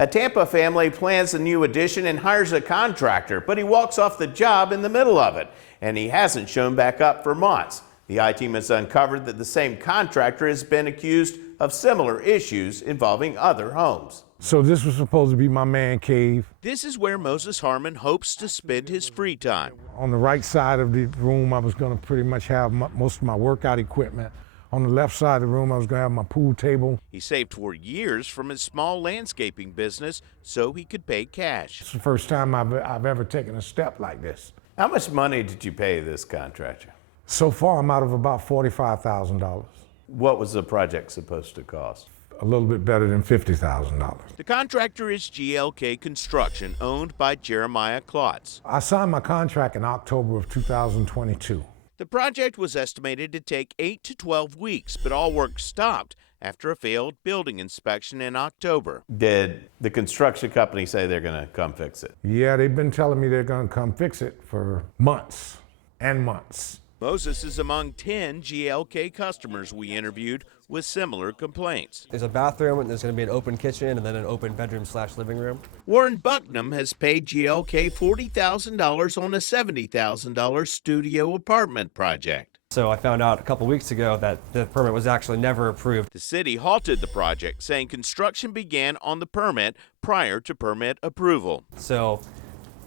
A Tampa family plans a new addition and hires a contractor, but he walks off the job in the middle of it, and he hasn't shown back up for months. The I-Team has uncovered that the same contractor has been accused of similar issues involving other homes. So this was supposed to be my man cave. This is where Moses Harmon hopes to spend his free time. On the right side of the room, I was going to pretty much have most of my workout equipment. On the left side of the room, I was going to have my pool table. He saved for years from his small landscaping business so he could pay cash. It's the first time I've ever taken a step like this. How much money did you pay this contractor? So far, I'm out of about $45,000. What was the project supposed to cost? A little bit better than $50,000. The contractor is GLK Construction, owned by Jeremiah Klotz. I signed my contract in October of 2022. The project was estimated to take 8 to 12 weeks, but all work stopped after a failed building inspection in October. Did the construction company say they're going to come fix it? Yeah, they've been telling me they're going to come fix it for months and months. Moses is among 10 GLK customers we interviewed with similar complaints. There's a bathroom, and there's going to be an open kitchen, and then an open bedroom/living room. Warren Bucknam has paid GLK $40,000 on a $70,000 studio apartment project. So I found out a couple weeks ago that the permit was actually never approved. The city halted the project, saying construction began on the permit prior to permit approval. So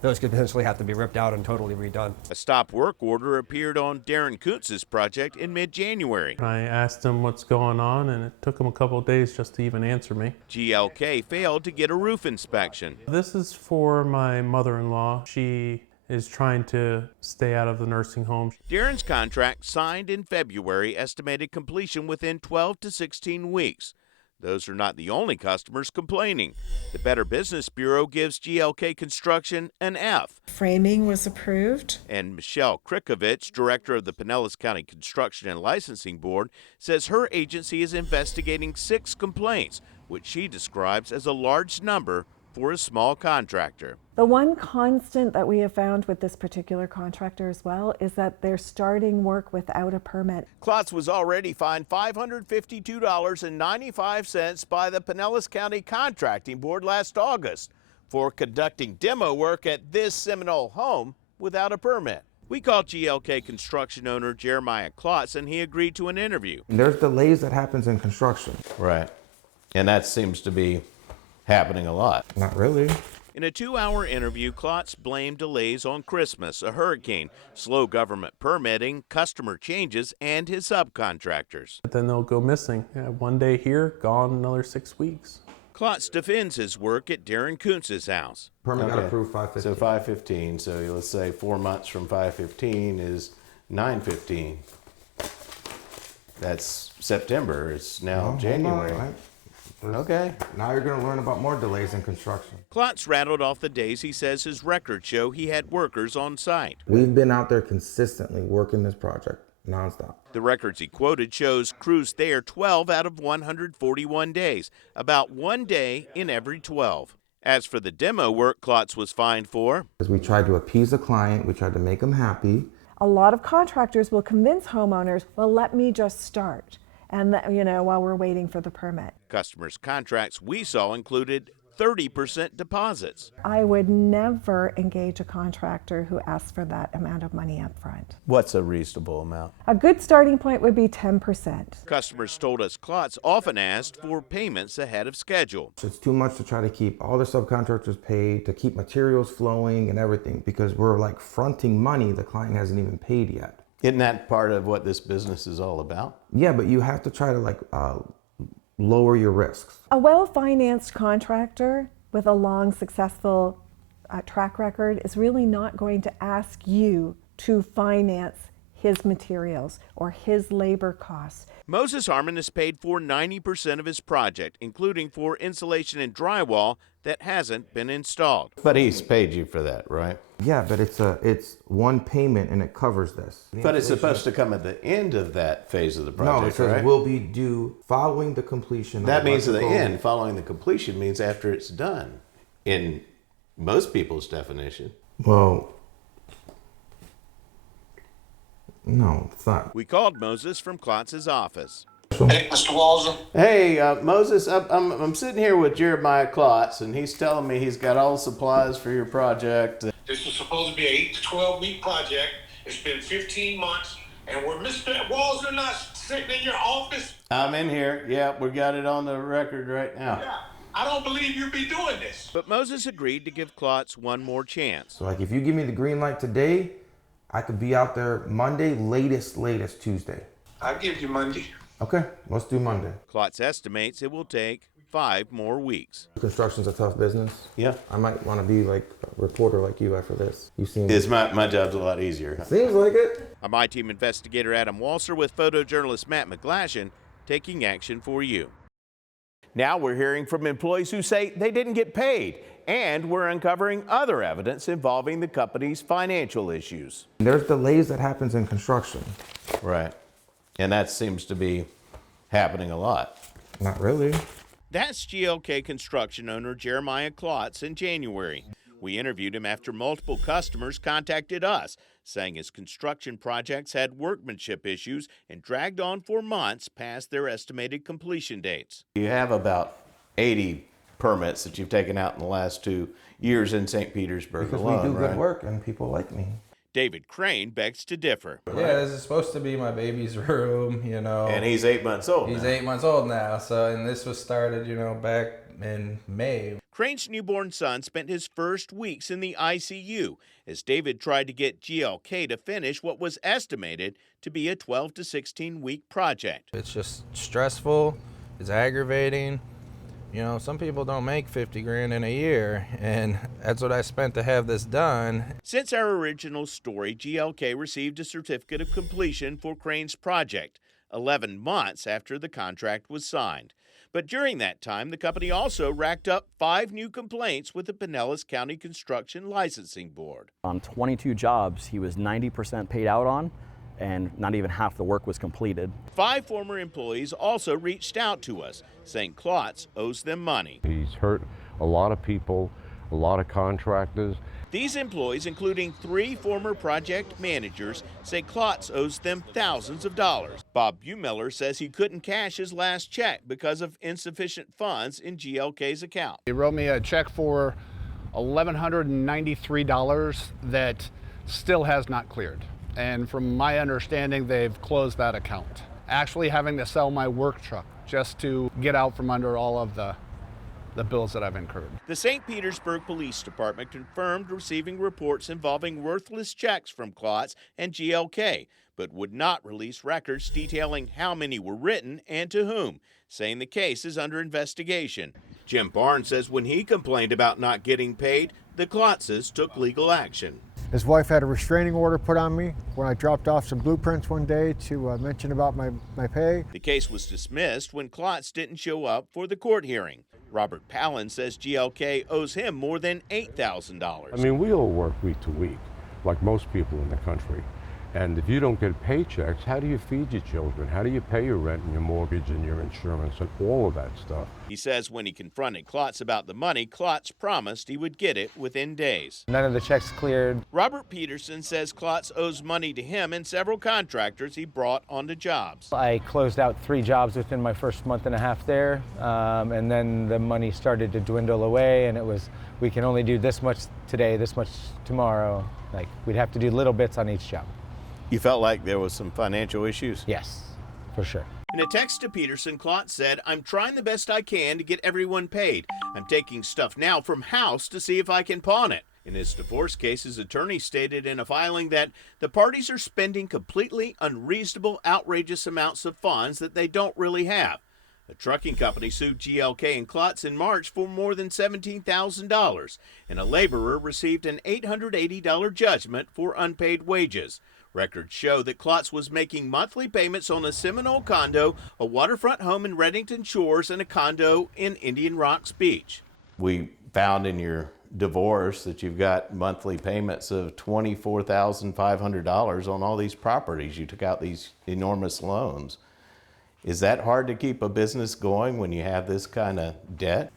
those could potentially have to be ripped out and totally redone. A stop work order appeared on Darren Kuntz's project in mid-January. I asked him what's going on, and it took him a couple of days just to even answer me. GLK failed to get a roof inspection. This is for my mother-in-law. She is trying to stay out of the nursing home. Darren's contract, signed in February, estimated completion within 12 to 16 weeks. Those are not the only customers complaining. The Better Business Bureau gives GLK Construction an F. Framing was approved. And Michelle Krikovich, director of the Pinellas County Construction and Licensing Board, says her agency is investigating 6 complaints, which she describes as a large number for a small contractor. The one constant that we have found with this particular contractor as well is that they're starting work without a permit. Klotz was already fined $552.95 by the Pinellas County Contracting Board last August for conducting demo work at this Seminole home without a permit. We called GLK Construction owner Jeremiah Klotz, and he agreed to an interview. There's delays that happens in construction. Right. And that seems to be happening a lot. Not really. In a 2-hour interview, Klotz blamed delays on Christmas, a hurricane, slow government permitting, customer changes, and his subcontractors. But then they'll go missing. Yeah, one day here, gone another 6 weeks. Klotz defends his work at Darren Kuntz's house. Permit got approved 5/15. So 5/15, so let's say 4 months from 5/15 is 9/15. That's September, it's now January. Okay. Now you're going to learn about more delays in construction. Klotz rattled off the days he says his records show he had workers on site. We've been out there consistently working this project nonstop. The records he quoted shows crews there 12 out of 141 days, about 1 day in every 12. As for the demo work Klotz was fined for, Because we tried to appease the client, we tried to make them happy. A lot of contractors will convince homeowners, well, let me just start. And, while we're waiting for the permit. customers' contracts we saw included 30% deposits. I would never engage a contractor who asks for that amount of money up front. What's a reasonable amount? A good starting point would be 10%. Customers told us Klotz often asked for payments ahead of schedule. It's too much to try to keep all the subcontractors paid, to keep materials flowing and everything, because we're like fronting money the client hasn't even paid yet. Isn't that part of what this business is all about? Yeah, but you have to try to lower your risks. A well-financed contractor with a long, successful track record is really not going to ask you to finance his materials or his labor costs. Moses Harmon has paid for 90% of his project, including for insulation and drywall that hasn't been installed. But he's paid you for that, right? Yeah, but it's one payment and it covers this. But it's supposed to come at the end of that phase of the project, no, it says right? will be due following the completion. That of means at the electrical. end. Following the completion means after it's done, in most people's definition. Well, no, it's not. We called Moses from Klotz's office. Confidential. Hey, Mr. Walzer. Hey, Moses, I'm sitting here with Jeremiah Klotz, and he's telling me he's got all the supplies for your project. This was supposed to be an 8 to 12 week project. It's been 15 months, and we're Mr. Walzer not sitting in your office. I'm in here. Yeah, we got it on the record right now. Yeah, I don't believe you'd be doing this. But Moses agreed to give Klotz one more chance. So like if you give me the green light today, I could be out there Monday, latest Tuesday. I'll give you Monday. Okay, let's do Monday. Klotz estimates it will take 5 more weeks. Construction's a tough business. Yeah. I might want to be like a reporter like you after this. You seem My job's a lot easier. seems like it. I'm I-Team investigator Adam Walser with photojournalist Matt McGlashan taking action for you. Now we're hearing from employees who say they didn't get paid, and we're uncovering other evidence involving the company's financial issues. There's delays that happens in construction. Right. And that seems to be happening a lot. Not really. That's GLK construction owner Jeremiah Klotz in January. We interviewed him after multiple customers contacted us, saying his construction projects had workmanship issues and dragged on for months past their estimated completion dates. You have about 80 permits that you've taken out in the last 2 years in St. Petersburg Because alone, we do right? good work and people like me. David Crane begs to differ. Yeah, this is supposed to be my baby's room, you know. And he's 8 months old He's now. 8 months old now, so, and this was started, you know, back in May. Crane's newborn son spent his first weeks in the ICU as David tried to get GLK to finish what was estimated to be a 12 to 16 week project. It's just stressful, it's aggravating. You know, some people don't make 50 grand in a year, and that's what I spent to have this done. Since our original story, GLK received a certificate of completion for Crane's project 11 months after the contract was signed. But during that time, the company also racked up 5 new complaints with the Pinellas County Construction Licensing Board. On 22 jobs, he was 90% paid out on, and not even half the work was completed. 5 former employees also reached out to us, saying Klotz owes them money. He's hurt a lot of people, a lot of contractors. These employees, including 3 former project managers, say Klotz owes them thousands of dollars. Bob Bumiller says he couldn't cash his last check because of insufficient funds in GLK's account. He wrote me a check for $1,193 that still has not cleared. And from my understanding, they've closed that account. Actually having to sell my work truck just to get out from under all of the bills that I've incurred. The St. Petersburg Police Department confirmed receiving reports involving worthless checks from Klotz and GLK, but would not release records detailing how many were written and to whom, saying the case is under investigation. Jim Barnes says when he complained about not getting paid, the Klotzes took legal action. His wife had a restraining order put on me when I dropped off some blueprints one day to mention about my pay. The case was dismissed when Klotz didn't show up for the court hearing. Robert Palin says GLK owes him more than $8,000. I mean, we all work week to week, like most people in the country. And if you don't get paychecks, how do you feed your children? How do you pay your rent and your mortgage and your insurance and all of that stuff? He says when he confronted Klotz about the money, Klotz promised he would get it within days. None of the checks cleared. Robert Peterson says Klotz owes money to him and several contractors he brought onto jobs. I closed out 3 jobs within my first month and a half there, and then the money started to dwindle away, and it was, we can only do this much today, this much tomorrow. Like, we'd have to do little bits on each job. You felt like there was some financial issues? Yes, for sure. In a text to Peterson, Klotz said, "I'm trying the best I can to get everyone paid. I'm taking stuff now from house to see if I can pawn it." In his divorce case, his attorney stated in a filing that the parties are spending completely unreasonable, outrageous amounts of funds that they don't really have. A trucking company sued GLK and Klotz in March for more than $17,000, and a laborer received an $880 judgment for unpaid wages. Records show that Klotz was making monthly payments on a Seminole condo, a waterfront home in Reddington Shores, and a condo in Indian Rocks Beach. We found in your divorce that you've got monthly payments of $24,500 on all these properties. You took out these enormous loans. Is that hard to keep a business going when you have this kind of debt?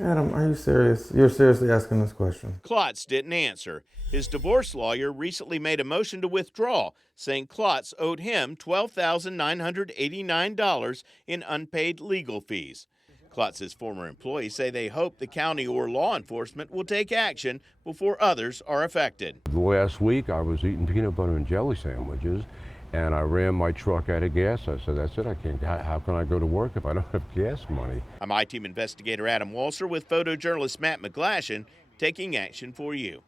Adam, are you serious? You're seriously asking this question? Klotz didn't answer. His divorce lawyer recently made a motion to withdraw, saying Klotz owed him $12,989 in unpaid legal fees. Klotz's former employees say they hope the county or law enforcement will take action before others are affected. Last week I was eating peanut butter and jelly sandwiches, and I ran my truck out of gas. I said, that's it, how can I go to work if I don't have gas money? I'm I-Team investigator Adam Walser with photojournalist Matt McGlashan, taking action for you.